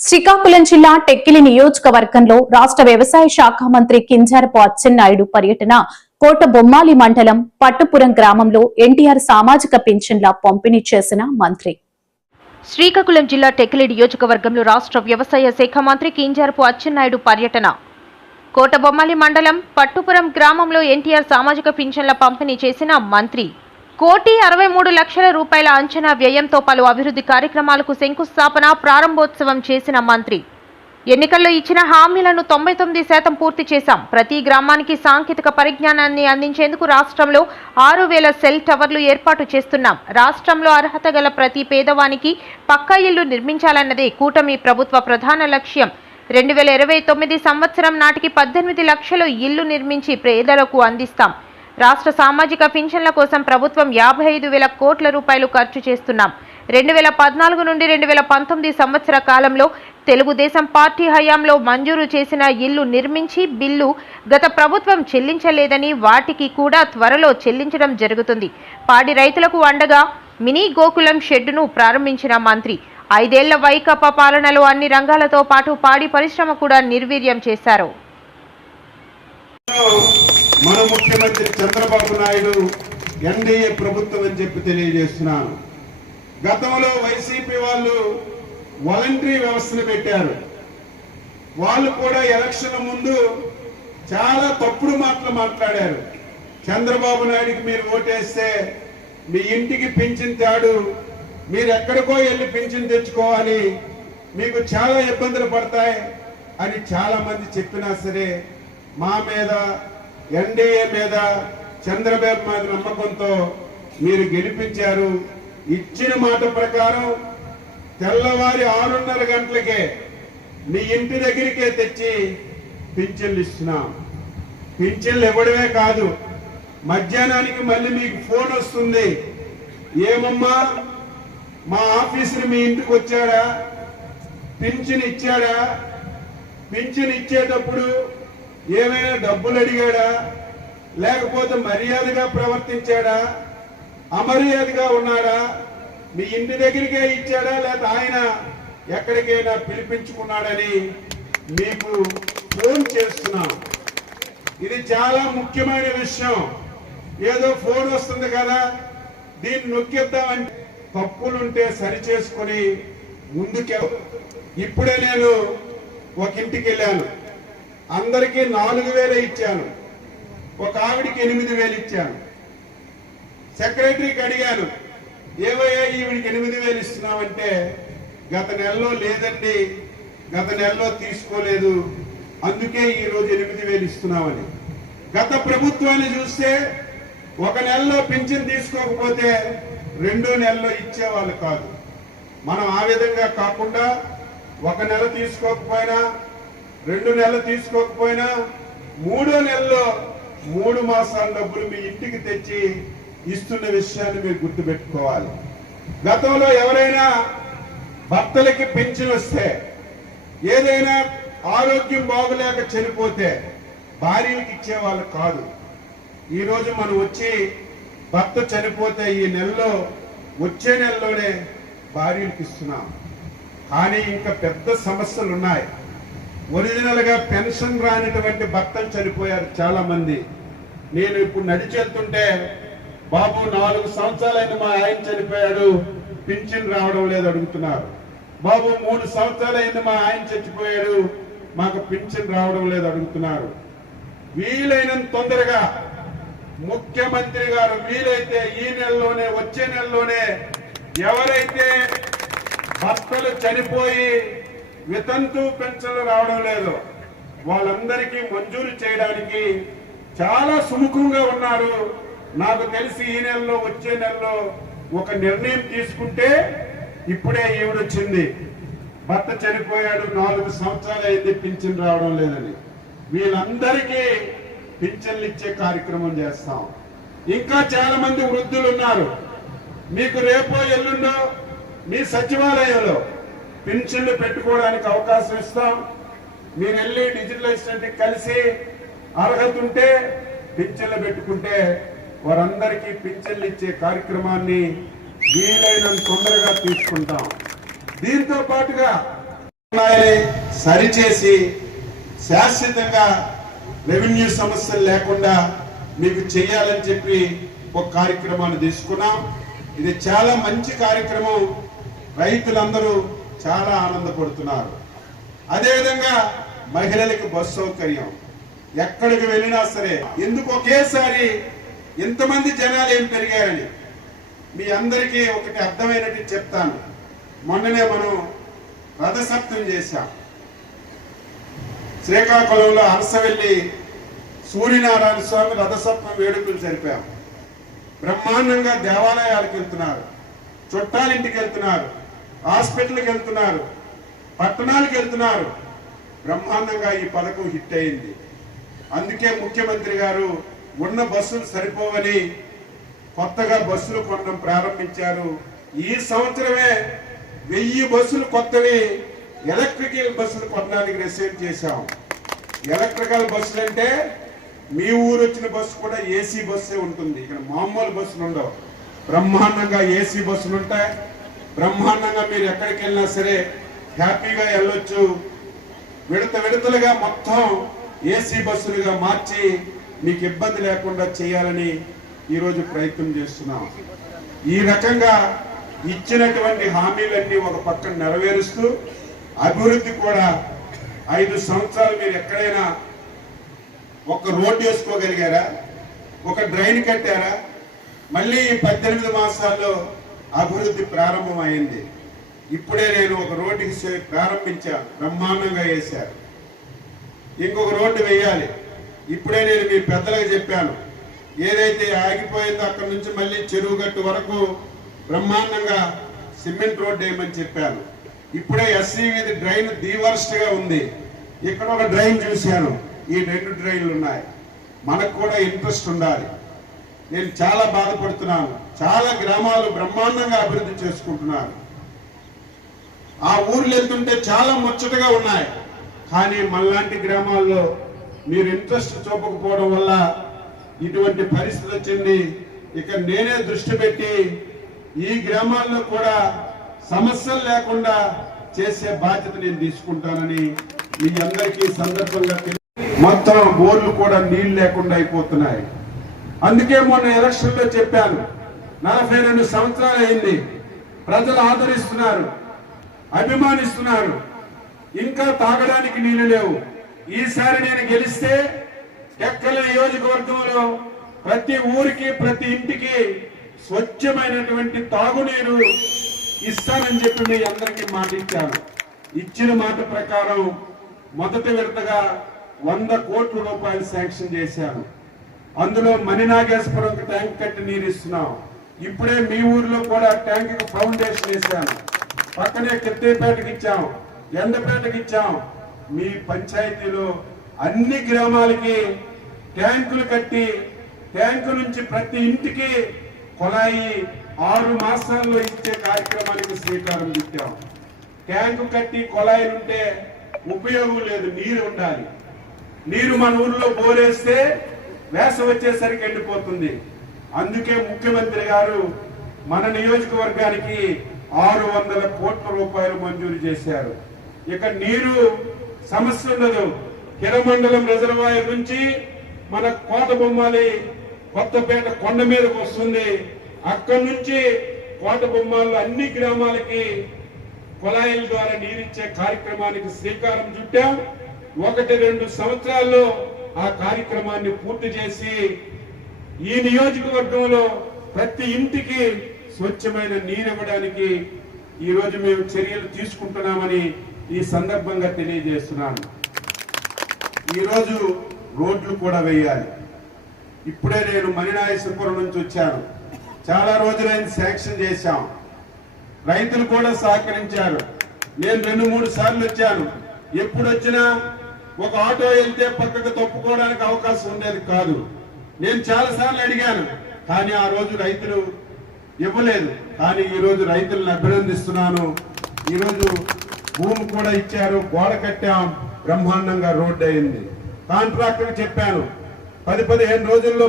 శ్రీకాకుళం జిల్లా టెక్కిలి నియోజకవర్గంలో రాష్ట్ర వ్యవసాయ శాఖ మంత్రి కింజారపు అచ్చెన్నాయుడు పర్యటన కోటబొమ్మాలి మండలం పట్టుపురం గ్రామంలో ఎన్టీఆర్ సామాజిక పింఛన్ల పంపిణీ చేసిన మంత్రి. శ్రీకాకుళం జిల్లా టెక్కిలి నియోజకవర్గంలో రాష్ట్ర వ్యవసాయ శాఖ మంత్రి కింజారపు అచ్చెన్నాయుడు పర్యటన కోటబొమ్మాలి మండలం పట్టుపురం గ్రామంలో ఎన్టీఆర్ సామాజిక పింఛన్ల పంపిణీ చేసిన మంత్రి. 1,63,00,000 రూపాయల అంచనా వ్యయంతో పలు అభివృద్ధి కార్యక్రమాలకు శంకుస్థాపన ప్రారంభోత్సవం చేసిన మంత్రి. ఎన్నికల్లో ఇచ్చిన హామీలను 99% పూర్తి చేశాం. ప్రతి గ్రామానికి సాంకేతిక పరిజ్ఞానాన్ని అందించేందుకు రాష్ట్రంలో 6,000 సెల్ టవర్లు ఏర్పాటు చేస్తున్నాం. రాష్ట్రంలో అర్హత గల ప్రతి పేదవానికి పక్కా ఇల్లు నిర్మించాలన్నదే కూటమి ప్రభుత్వ ప్రధాన లక్ష్యం. 2029 సంవత్సరం నాటికి 18 లక్షల ఇల్లు నిర్మించి పేదలకు అందిస్తాం. రాష్ట్ర సామాజిక పింఛన్ల కోసం ప్రభుత్వం 55,000 కోట్ల రూపాయలు ఖర్చు చేస్తున్నాం. 2014 నుండి 2019 సంవత్సర కాలంలో తెలుగుదేశం పార్టీ హయాంలో మంజూరు చేసిన ఇల్లు నిర్మించి బిల్లు గత ప్రభుత్వం చెల్లించలేదని వాటికి కూడా త్వరలో చెల్లించడం జరుగుతుంది. పాడి రైతులకు అండగా మినీ గోకులం షెడ్డును ప్రారంభించిన మంత్రి 5 ఏళ్ల వైకాపా పాలనలో అన్ని రంగాలతో పాటు పాడి పరిశ్రమ కూడా నిర్వీర్యం చేశారు. మన ముఖ్యమంత్రి చంద్రబాబు నాయుడు ఎన్డీఏ ప్రభుత్వం అని చెప్పి తెలియజేస్తున్నాను. గతంలో వైసీపీ వాళ్ళు వాలంటరీ వ్యవస్థను పెట్టారు. వాళ్ళు కూడా ఎలక్షన్ ముందు చాలా తప్పుడు మాటలు మాట్లాడారు. చంద్రబాబు నాయుడికి మీరు ఓటేస్తే మీ ఇంటికి పింఛన్ తాడు, మీరు ఎక్కడికో వెళ్ళి పింఛన్ తెచ్చుకోవాలి, మీకు చాలా ఇబ్బందులు పడతాయి అని చాలా మంది చెప్పినా సరే మా మీద ఎన్డీఏ మీద చంద్రబాబు మీద నమ్మకంతో మీరు గెలిపించారు. ఇచ్చిన మాట ప్రకారం తెల్లవారి 6:30 గంటలకే మీ ఇంటి దగ్గరికే తెచ్చి పింఛన్లు ఇస్తున్నాం. పింఛన్లు ఇవ్వడమే కాదు, మధ్యాహ్నానికి మళ్ళీ మీకు ఫోన్ వస్తుంది. ఏమమ్మా మా ఆఫీసుని మీ ఇంటికి వచ్చాడా, పింఛన్ ఇచ్చాడా, పింఛన్ ఇచ్చేటప్పుడు ఏమైనా డబ్బులు అడిగాడా, లేకపోతే మర్యాదగా ప్రవర్తించాడా, అమర్యాదగా ఉన్నాడా, మీ ఇంటి దగ్గరికే ఇచ్చాడా, లేదా ఆయన ఎక్కడికైనా పిలిపించుకున్నాడని మీకు ఫోన్ చేస్తున్నాం. ఇది చాలా ముఖ్యమైన విషయం. ఏదో ఫోన్ వస్తుంది కదా దీన్ని నొక్కిద్దామంటే తప్పులుంటే సరి చేసుకుని ముందుకే. ఇప్పుడే నేను ఒక ఇంటికి వెళ్ళాను, అందరికీ 4,000 ఇచ్చాను, ఒక ఆవిడికి 8,000 ఇచ్చాను. సెక్రటరీకి అడిగాను, ఏవయ్యా ఈవిడికి 8,000 ఇస్తున్నామంటే గత నెలలో లేదండి, గత నెలలో తీసుకోలేదు, అందుకే ఈరోజు 8,000 ఇస్తున్నామని. గత ప్రభుత్వాన్ని చూస్తే ఒక నెలలో పింఛన్ తీసుకోకపోతే 2వ నెలలో ఇచ్చేవాళ్ళు కాదు. మనం ఆ విధంగా కాకుండా ఒక నెల తీసుకోకపోయినా 2 నెలలు తీసుకోకపోయినా 3వ నెలలో 3 మాసాల డబ్బులు మీ ఇంటికి తెచ్చి ఇస్తున్న విషయాన్ని మీరు గుర్తుపెట్టుకోవాలి. గతంలో ఎవరైనా భర్తలకి పెన్షన్ వస్తే, ఏదైనా ఆరోగ్యం బాగులేక చనిపోతే భార్యలకు ఇచ్చేవాళ్ళు కాదు. ఈరోజు మనం వచ్చి భర్త చనిపోతే ఈ నెలలో వచ్చే నెలలోనే భార్యలకు ఇస్తున్నాం. కానీ ఇంకా పెద్ద సమస్యలు ఉన్నాయి. ఒరిజినల్ గా పెన్షన్ రానిటువంటి భర్తలు చనిపోయారు చాలా మంది. నేను ఇప్పుడు నడిచెళ్తుంటే, బాబు 4 సంవత్సరాలైన మా ఆయన చనిపోయాడు, పింఛన్ రావడం లేదు అడుగుతున్నారు. బాబు 3 సంవత్సరాలైంది మా ఆయన చచ్చిపోయాడు, మాకు పింఛన్ రావడం లేదు అడుగుతున్నారు. వీలైనంత తొందరగా ముఖ్యమంత్రి గారు వీలైతే ఈ నెలలోనే, వచ్చే నెలలోనే ఎవరైతే భర్తలు చనిపోయి వితంతు పెన్షన్లు రావడం లేదు వాళ్ళందరికీ మంజూరు చేయడానికి చాలా సుముఖంగా ఉన్నారు. నాకు తెలిసి ఈ నెలలో, వచ్చే నెలలో ఒక నిర్ణయం తీసుకుంటే, ఇప్పుడే ఈవిడొచ్చింది, భర్త చనిపోయాడు 4 సంవత్సరాలు అయింది, పింఛన్ రావడం లేదని. వీళ్ళందరికీ పింఛన్లు ఇచ్చే కార్యక్రమం చేస్తాం. ఇంకా చాలా మంది వృద్ధులు ఉన్నారు. మీకు రేపో ఎల్లుండో మీ సచివాలయంలో పింఛన్లు పెట్టుకోవడానికి అవకాశం ఇస్తాం. మీరు వెళ్ళి డిజిటల్ అసిస్టెంట్ కలిసి అర్హత ఉంటే పింఛన్లు పెట్టుకుంటే వారందరికీ పింఛన్లు ఇచ్చే కార్యక్రమాన్ని వీలైనంత తొందరగా తీసుకుంటాం. దీంతో పాటుగా సరిచేసి శాశ్వతంగా రెవెన్యూ సమస్యలు లేకుండా మీకు చేయాలని చెప్పి ఒక కార్యక్రమాన్ని తీసుకున్నాం. ఇది చాలా మంచి కార్యక్రమం. రైతులందరూ చాలా ఆనందపడుతున్నారు. అదేవిధంగా మహిళలకు బస్సు సౌకర్యం ఎక్కడికి వెళ్ళినా సరే. ఎందుకు ఒకేసారి ఇంతమంది జనాలు ఏం పెరిగారని మీ అందరికీ ఒకటి అర్థమైనట్టు చెప్తాను. మొన్ననే మనం రథసప్తమి చేశాం. శ్రీకాకుళంలో అరసవెల్లి సూర్యనారాయణ స్వామి రథసప్తమి వేడుకలు జరిపాం. బ్రహ్మాండంగా దేవాలయాలకు వెళ్తున్నారు, చుట్టాలింటికి వెళ్తున్నారు, హాస్పిటల్కి వెళ్తున్నారు, పట్టణాలకు వెళ్తున్నారు. బ్రహ్మాండంగా ఈ పథకం హిట్ అయింది. అందుకే ముఖ్యమంత్రి గారు ఉన్న బస్సులు సరిపోవని కొత్తగా బస్సులు కొనడం ప్రారంభించారు. ఈ సంవత్సరమే 1000 బస్సులు కొత్తవి ఎలక్ట్రికల్ బస్సులు కొనడానికి రిసీవ్ చేశాం. ఎలక్ట్రికల్ బస్సులు అంటే మీ ఊరు వచ్చిన బస్సు కూడా ఏసీ బస్సే ఉంటుంది. ఇక్కడ మామూలు బస్సులు ఉండవు. బ్రహ్మాండంగా ఏసీ బస్సులు ఉంటాయి. బ్రహ్మాండంగా మీరు ఎక్కడికి వెళ్ళినా సరే హ్యాపీగా వెళ్ళొచ్చు. విడతలుగా మొత్తం ఏసీ బస్సులుగా మార్చి మీకు ఇబ్బంది లేకుండా చేయాలని ఈరోజు ప్రయత్నం చేస్తున్నాం. ఈ రకంగా ఇచ్చినటువంటి హామీలన్నీ ఒక పక్కన నెరవేరుస్తూ అభివృద్ధి కూడా 5 సంవత్సరాలు మీరు ఎక్కడైనా ఒక రోడ్డు వేసుకోగలిగారా? ఒక డ్రైన్ కట్టారా? మళ్ళీ 18 మాసాల్లో అభివృద్ధి ప్రారంభమైంది. ఇప్పుడే నేను ఒక రోడ్డుకి ప్రారంభించాను, బ్రహ్మాండంగా వేశారు. ఇంకొక రోడ్డు వేయాలి. ఇప్పుడే నేను మీ పెద్దలకు చెప్పాను, ఏదైతే ఆగిపోయిందో అక్కడి నుంచి మళ్ళీ చెరువు గట్టు వరకు బ్రహ్మాండంగా సిమెంట్ రోడ్డు వేయమని చెప్పాను. ఇప్పుడే ఎస్సీ వీధి డ్రైన్ ది వర్స్ట్ గా ఉంది. ఇక్కడ ఒక డ్రైన్ చూశాను, ఈ 2 డ్రైన్లు ఉన్నాయి. మనకు కూడా ఇంట్రెస్ట్ ఉండాలి. నేను చాలా బాధపడుతున్నాను. చాలా గ్రామాలు బ్రహ్మాండంగా అభివృద్ధి చేసుకుంటున్నారు. ఆ ఊర్లు వెళ్తుంటే చాలా ముచ్చటగా ఉన్నాయి. కానీ మనలాంటి గ్రామాల్లో మీరు ఇంట్రెస్ట్ చూపకపోవడం వల్ల ఇటువంటి పరిస్థితి వచ్చింది. ఇక నేనే దృష్టి పెట్టి ఈ గ్రామాల్లో కూడా సమస్యలు లేకుండా చేసే బాధ్యత నేను తీసుకుంటానని మీ అందరికీ సందర్భంగా మొత్తం బోర్లు కూడా నీళ్లు లేకుండా అయిపోతున్నాయి. అందుకే మొన్న ఎలక్షన్ లో చెప్పాను, 42 సంవత్సరాలు అయింది, ప్రజలు ఆదరిస్తున్నారు, అభిమానిస్తున్నారు, ఇంకా తాగడానికి నీళ్లు లేవు. ఈసారి నేను గెలిస్తే టెక్కలి నియోజకవర్గంలో ప్రతి ఊరికి ప్రతి ఇంటికి స్వచ్ఛమైనటువంటి తాగునీరు ఇస్తానని చెప్పి మీ అందరికీ మాట ఇచ్చాను. ఇచ్చిన మాట ప్రకారం మొదటి విడతగా 100 కోట్ల రూపాయలు శాంక్షన్ చేశాను. అందులో మణినాగేశ్వరం ట్యాంక్ కట్టి నీరు ఇస్తున్నాం. ఇప్పుడే మీ ఊర్లో కూడా ట్యాంక్ ఫౌండేషన్ వేశాను. పక్కనే కిత్తేపేటకి ఇచ్చాం, ఎండపేటకి ఇచ్చాం. మీ పంచాయతీలో అన్ని గ్రామాలకి ట్యాంకులు కట్టి ట్యాంకు నుంచి ప్రతి ఇంటికి కొలాయి 6 మాసాల్లో ఇచ్చే కార్యక్రమానికి శ్రీకారం చుట్టాం. ట్యాంకు కట్టి కొలాయిలుంటే ఉపయోగం లేదు, నీరు ఉండాలి. నీరు మన ఊర్లో బోరేస్తే వేసవి వచ్చేసరికి ఎండిపోతుంది. అందుకే ముఖ్యమంత్రి గారు మన నియోజకవర్గానికి 600 కోట్ల రూపాయలు మంజూరు చేశారు. ఇక నీరు సమస్య ఉండదు. హిరమండలం రిజర్వాయర్ నుంచి మన కోట బొమ్మాలి కొత్తపేట కొండ మీదకి వస్తుంది. అక్కడి నుంచి కోట బొమ్మాలు అన్ని గ్రామాలకి కొలాయిల ద్వారా నీరిచ్చే కార్యక్రమానికి శ్రీకారం చుట్టాం. 1-2 సంవత్సరాల్లో ఆ కార్యక్రమాన్ని పూర్తి చేసి ఈ నియోజకవర్గంలో ప్రతి ఇంటికి స్వచ్ఛమైన నీరు ఇవ్వడానికి ఈ రోజు మేము చర్యలు తీసుకుంటున్నామని ఈ సందర్భంగా తెలియజేస్తున్నాను. ఈరోజు రోడ్లు కూడా వేయాలి. ఇప్పుడే నేను మణినాగేశ్వరం నుంచి వచ్చాను. చాలా రోజులైంది శాంక్షన్ చేశాం. రైతులు కూడా సహకరించారు. నేను 2-3 సార్లు వచ్చాను. ఎప్పుడు వచ్చినా ఒక ఆటో వెళ్తే పక్కకు తప్పుకోవడానికి అవకాశం ఉండేది కాదు. నేను చాలా సార్లు అడిగాను, కానీ ఆ రోజు రైతులు ఇవ్వలేదు. కానీ ఈ రోజు రైతులను అభినందిస్తున్నాను. ఈరోజు భూమి కూడా ఇచ్చారు, గోడ కట్టాం, బ్రహ్మాండంగా రోడ్డు అయింది. కాంట్రాక్టర్ చెప్పాను 10-15 రోజుల్లో